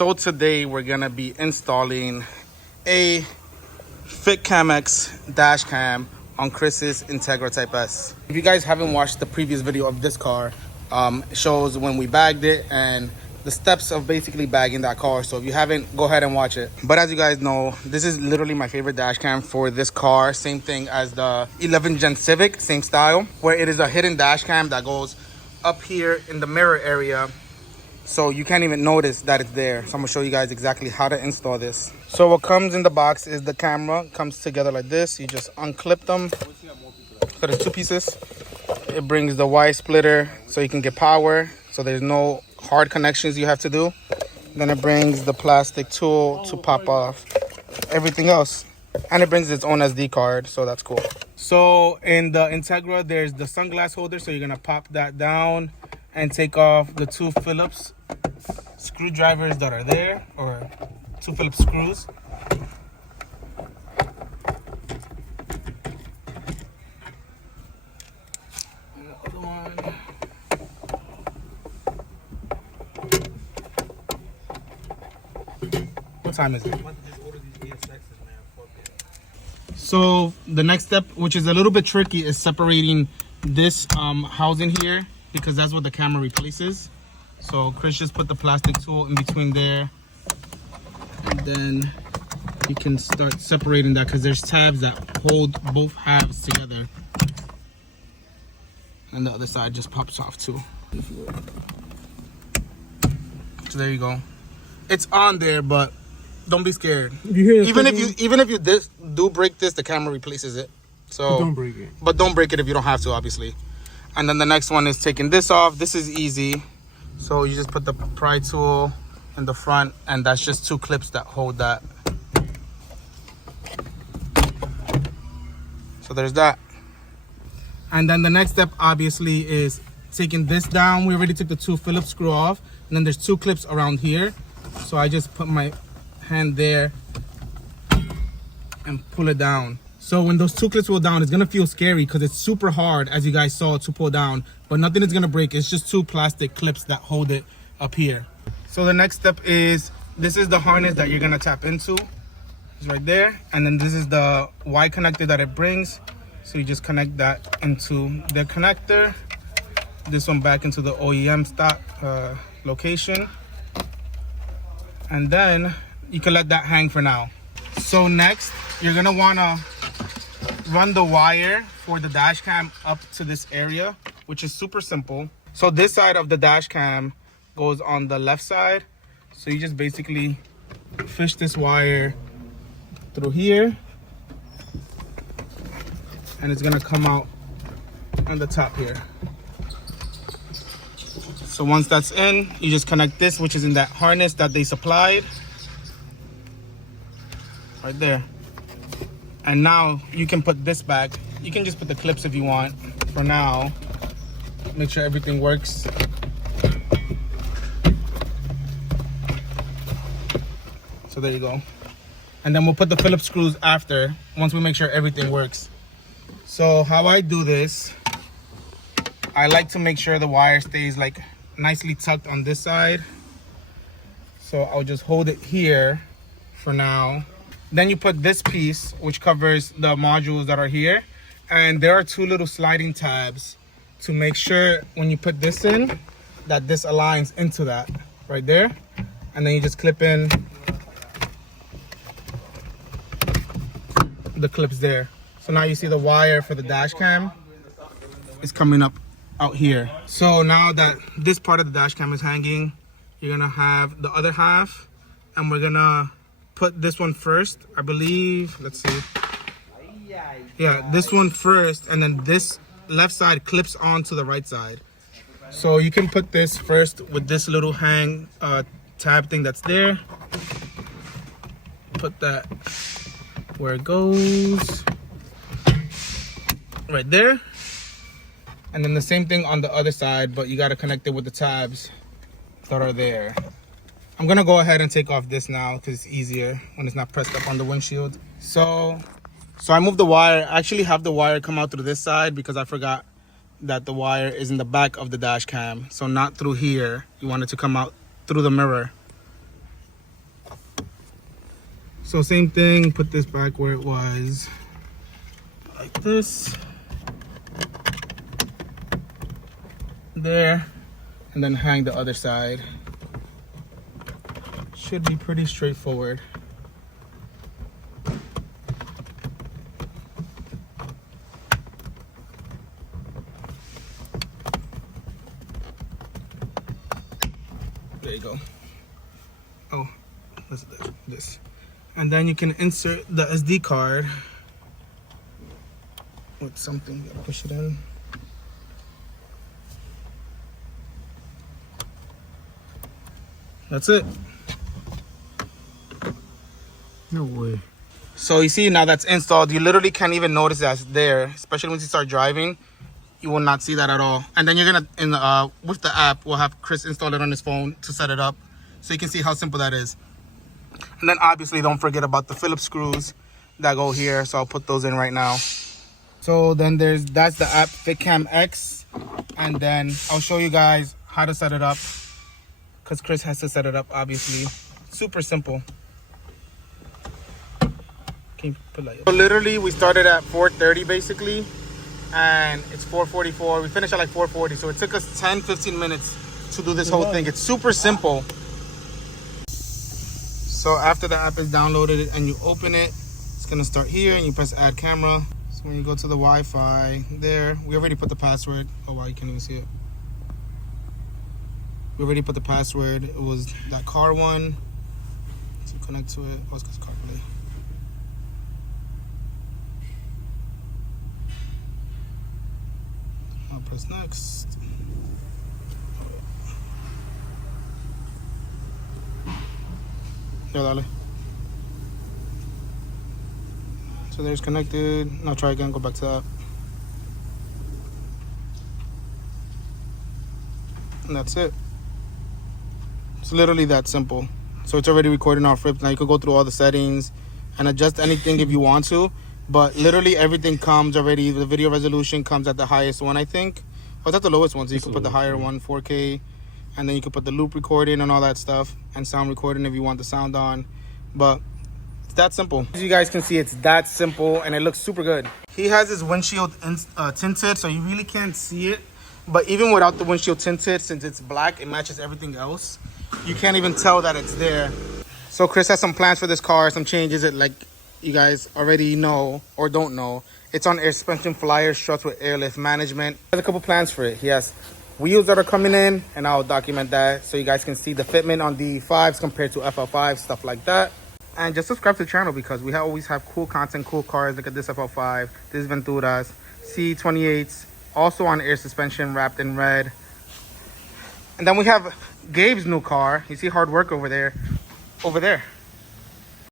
So today we're gonna be installing a Fit Camex dash cam on Chris's Integra Type S. If you guys haven't watched the previous video of this car, it shows when we bagged it and the steps of basically bagging that car. So if you haven't, go ahead and watch it. But as you guys know, this is literally my favorite dash cam for this car. Same thing as the 11 Gen Civic, same style, where it is a hidden dash cam that goes up here in the mirror area, so you can't even notice that it's there. So I'm gonna show you guys exactly how to install this. So what comes in the box is the camera. Comes together like this. You just unclip them. So there's two pieces. It brings the Y splitter so you can get power, so there's no hard connections you have to do. Then it brings the plastic tool to pop off everything else, and it brings its own SD card, so that's cool. So in the Integra, there's the sunglass holder, so you're gonna pop that down and take off the two Phillips screwdrivers that are there, or two Phillips screws. And the other one. What time is it? So the next step, which is a little bit tricky, is separating this housing here, because that's what the camera replaces. So Chris just put the plastic tool in between there, and then you can start separating that, because there's tabs that hold both halves together, and the other side just pops off too. So there you go. It's on there, but don't be scared. Even if you do break this, the camera replaces it. So don't break it. But don't break it if you don't have to, obviously. And then the next one is taking this off. This is easy. So you just put the pry tool in the front, and that's just two clips that hold that. So there's that. And then the next step, obviously, is taking this down. We already took the two Phillips screw off, and then there's two clips around here. So I just put my hand there and pull it down. So when those two clips pull down, it's gonna feel scary because it's super hard, as you guys saw, to pull down, but nothing is gonna break. It's just two plastic clips that hold it up here. So the next step is, this is the harness that you're gonna tap into. It's right there. And then this is the Y connector that it brings. So you just connect that into the connector. This one back into the OEM stock location. And then you can let that hang for now. So next, you're gonna wanna run the wire for the dash cam up to this area, which is super simple. So this side of the dash cam goes on the left side. So you just basically fish this wire through here, and it's gonna come out on the top here. So once that's in, you just connect this, which is in that harness that they supplied. Right there. And now you can put this back. You can just put the clips if you want for now. Make sure everything works. So there you go. And then we'll put the Phillips screws after, once we make sure everything works. So how I do this, I like to make sure the wire stays like nicely tucked on this side. So I'll just hold it here for now. Then you put this piece, which covers the modules that are here. And there are two little sliding tabs to make sure when you put this in, that this aligns into that right there. And then you just clip in the clips there. So now you see the wire for the dash cam is coming up out here. So now that this part of the dash cam is hanging, you're gonna have the other half, and we're gonna put this one first, I believe. Let's see. Yeah, this one first, and then this left side clips onto the right side. So you can put this first with this little hang tab thing that's there. Put that where it goes, right there. And then the same thing on the other side, but you got to connect it with the tabs that are there. I'm gonna go ahead and take off this now because it's easier when it's not pressed up on the windshield. So I moved the wire. I actually have the wire come out through this side because I forgot that the wire is in the back of the dash cam. So not through here. You want it to come out through the mirror. So same thing, put this back where it was, like this, there, and then hang the other side. Should be pretty straightforward. There you go. Oh, what's this? And then you can insert the SD card with something. You gotta push it in. That's it. No way. So you see, now that's installed, you literally can't even notice that's there, especially once you start driving. You will not see that at all. And then you're gonna, with the app, we'll have Chris install it on his phone to set it up, so you can see how simple that is. And then obviously don't forget about the Phillips screws that go here, so I'll put those in right now. So then that's the app FitCam X, and then I'll show you guys how to set it up, because Chris has to set it up, obviously. Super simple. Can you put like, so literally we started at 4:30 basically, and it's 4:44. We finished at like 4:40, so it took us 10-15 minutes to do this whole thing. It's super simple. So after the app is downloaded and you open it, it's gonna start here and you press add camera. So when you go to the Wi-Fi there, we already put the password. Oh wow, you can't even see it. We already put the password. It was that car one. So connect to it. Oh, it's car relay. I'll press next. Yeah, dale. So there's connected. Now try again, go back to that. And that's it. It's literally that simple. So it's already recording off rip. Now you can go through all the settings and adjust anything if you want to. But literally everything comes already. The video resolution comes at the highest one, I think. Oh, it's at the lowest one, so you can put the higher one, 4K. And then you can put the loop recording and all that stuff. And sound recording if you want the sound on. But it's that simple. As you guys can see, it's that simple and it looks super good. He has his windshield tinted, so you really can't see it. But even without the windshield tinted, since it's black, it matches everything else. You can't even tell that it's there. So Chris has some plans for this car, some changes that like you guys already know or don't know. It's on air suspension flyer struts with airlift management. He has a couple plans for it. He has wheels that are coming in, and I'll document that so you guys can see the fitment on the 5s compared to FL5, stuff like that. And just subscribe to the channel because we always have cool content, cool cars. Look at this FL5, this Venturas, C28s, also on air suspension wrapped in red. And then we have Gabe's new car. You see hard work over there.